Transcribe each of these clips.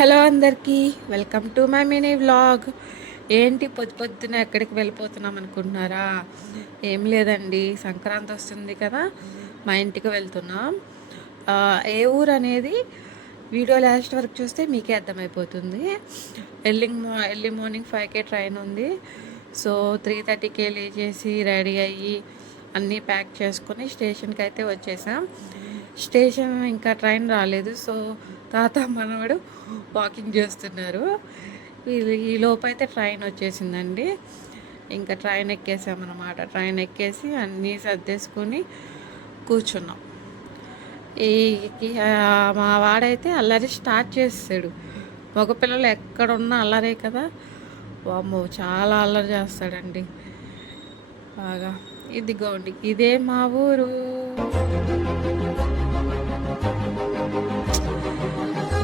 Hello అందరికీ, welcome to my mini vlog. ఏంటి పొద్దున ఎక్కడికి వెళ్ళిపోతున్నాం అనుకుంటున్నారా? ఏం లేదండి, సంక్రాంతి వస్తుంది కదా, మా ఇంటికి వెళ్తున్నాం. ఏ ఊరు అనేది వీడియో లాస్ట్ వరకు చూస్తే మీకే అర్థమైపోతుంది. ఎర్లీ మార్నింగ్ 5కే ట్రైన్ ఉంది. సో 3:30కే లేచేసి రెడీ అయ్యి అన్నీ ప్యాక్ చేసుకొని స్టేషన్కి అయితే వచ్చేసాం. స్టేషన్ ఇంకా ట్రైన్ రాలేదు. సో తాత మనవడు వాకింగ్ చేస్తున్నారు. ఈ లోపైతే ట్రైన్ వచ్చేసిందండి. ఇంకా ట్రైన్ ఎక్కేసామన్నమాట. ట్రైన్ ఎక్కేసి అన్నీ సర్దేసుకొని కూర్చున్నాం. ఈ మా వాడైతే అల్లరి స్టార్ట్ చేస్తాడు. మగపిల్లలు ఎక్కడున్నా అల్లరే కదా, వామ్మో చాలా అల్లరి చేస్తాడండి బాగా. ఇదిగోండి, ఇదే మా ఊరు.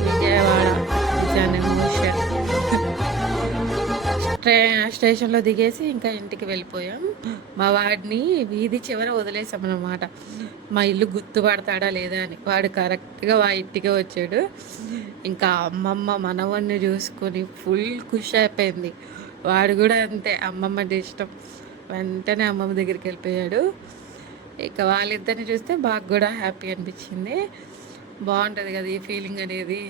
విజయవాడ జనమోషన్. స్టేషన్లో దిగేసి ఇంకా ఇంటికి వెళ్ళిపోయాం. మా వాడిని వీధి చివర వదిలేసామన్నమాట. మా ఇల్లు గుర్తుపడతాడా లేదా అని. వాడు కరెక్ట్గా మా ఇంటికే వచ్చాడు. ఇంకా అమ్మమ్మ మనవన్ని చూసుకొని ఫుల్ ఖుషి అయిపోయింది. వాడు కూడా అంతే, అమ్మమ్మ అంటే ఇష్టం. వెంటనే అమ్మమ్మ దగ్గరికి వెళ్ళిపోయాడు. ఇక వాళ్ళిద్దరిని చూస్తే బాగా కూడా హ్యాపీ అనిపించింది. బాగుంటుంది కదా ఈ ఫీలింగ్ అనేది.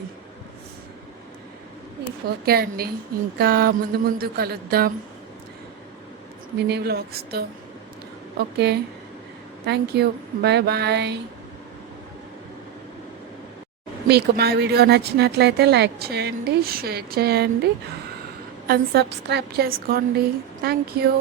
ఓకే అండి, ఇంకా ముందు ముందు కలుద్దాం మినీ వ్లాగ్స్తో. Okay, thank you, bye bye. మీకు మా వీడియో నచ్చినట్లయితే లైక్ చేయండి, షేర్ చేయండి అండ్ సబ్స్క్రైబ్ చేసుకోండి. Thank you.